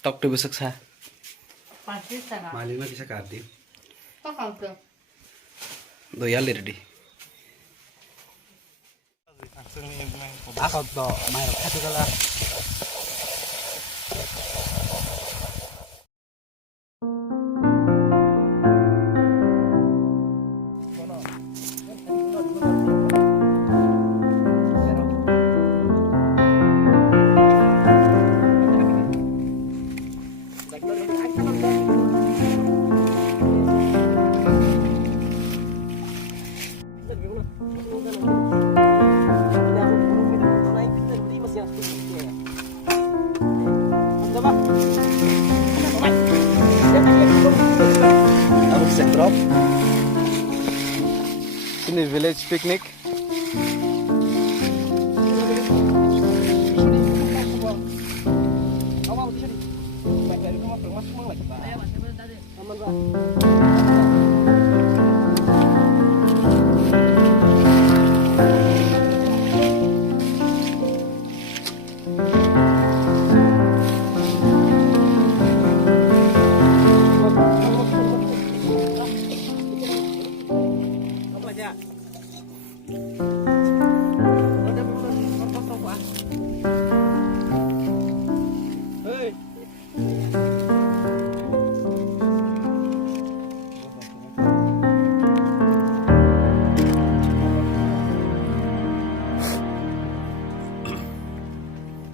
Tok di besek sa. Pasti sana. Malima bisa kati. Kok kau? Doyal di. Ako to, mayroon kasi kala. Drop. Ini village picnic.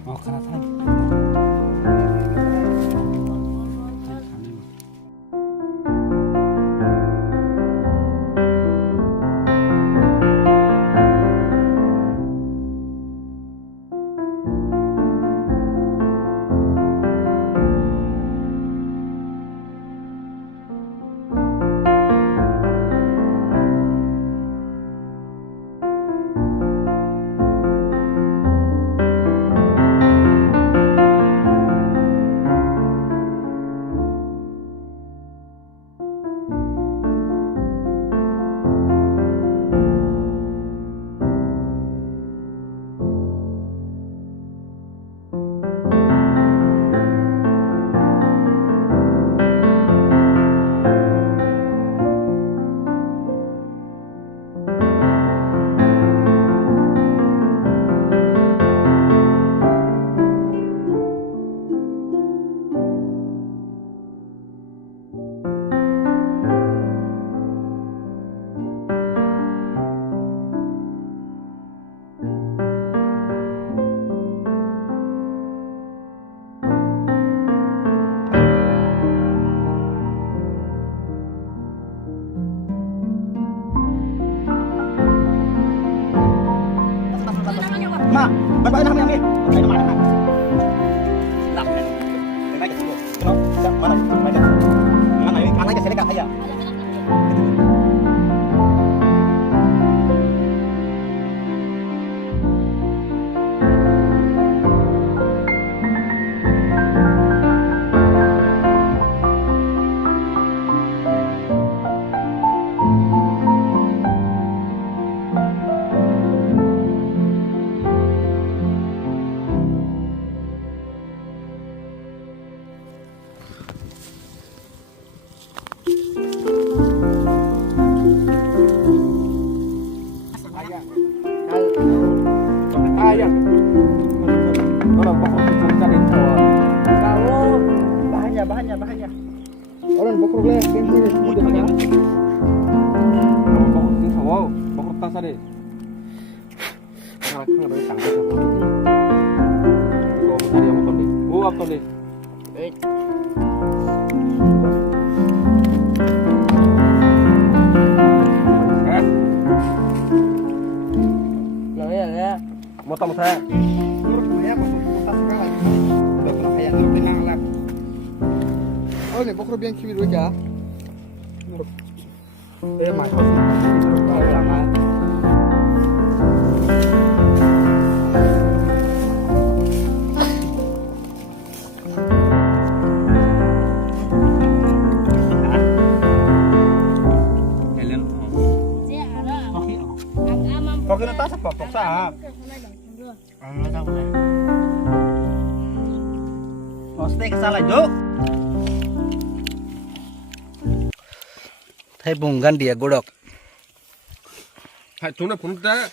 Oh, karena tadi. Ma, bapak nak ambil. Saya nak mana? Nak. Ini aja dulu. Kenapa? Mana? Mana? Mana ini? Mana aja saya dekat aja. Ayam. Kalau pokok cari kalau bahaya. Orang pokok leh, yang ini mudah kan? Kalau pokok ini wow, pokok tas ada. Kalau kena dari tangga sama. Kalau tadi apa tadi? Oh apa tadi? Motong saya. Oh, ini pokok yang kiri juga. Mai Kok kita tas apa? Pokok sah. Pasti kesalah Dok. Thay bunggan dia godok. Hai chúng nó phun ra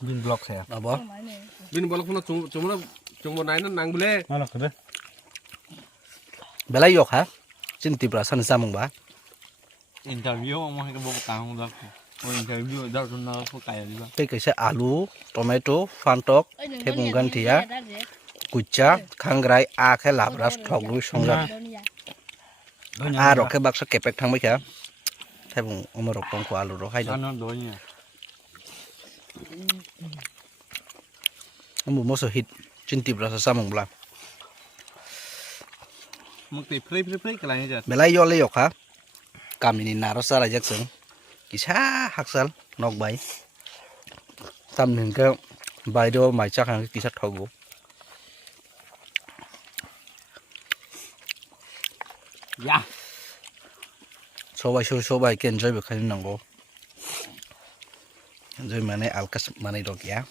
Bin blok saya. Apa? bên bờ nó chúng một này nó nặng bê Mana kede? Belai yok ha? Cinti perasan samung ba? Interview mau ke bawa kamu dah. Oh interview dah tu nak aku kaya juga. Cái sẽ alu, tomato, fantok, thay bunggan dia, kucha, khangrai, a cái lạp ras thọc đuôi song ra. A rồi cái bác sẽ kẹp thang mấy cả. Thay bung ông rọc con của alu rồi hay đó. Sana doanya. Ông mau sửa hit, cinti perasan samung ba. Mungkin free ke lain aja. Belai yo le yok ha? Kami ni narosa rajak seng. Kisah haksal nok bay. Tam ning ke bay do mai chak hang kisah thogu. Ya. Sobai ke enjoy bekhani nango. Enjoy mane alkas mane dok ya.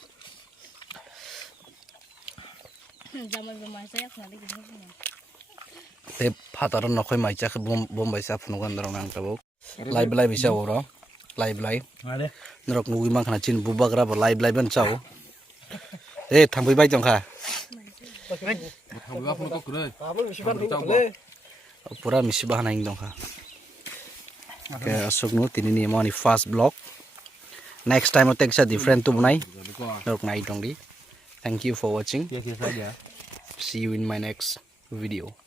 Zaman saya nanti gini. Te pataron nokhoi mai chak bom bai sa phunu gan dorong ang tabok. Live live bisa oro. Live live. Ada. Norok nugi mang khana chin bubagra ba live live ban chau. Thangbai bai jong kha. một thằng bác nó có cửa đây Kamu mesti bantu Tahu, boleh. Pura misi bahana ing dong kha. Ke asuk nu tini ni mo ni fast vlog. Next time otek sa different tu bunai. rồi qua Norok nai dong di. Thank you for watching. Biasa saja. See you in my next video.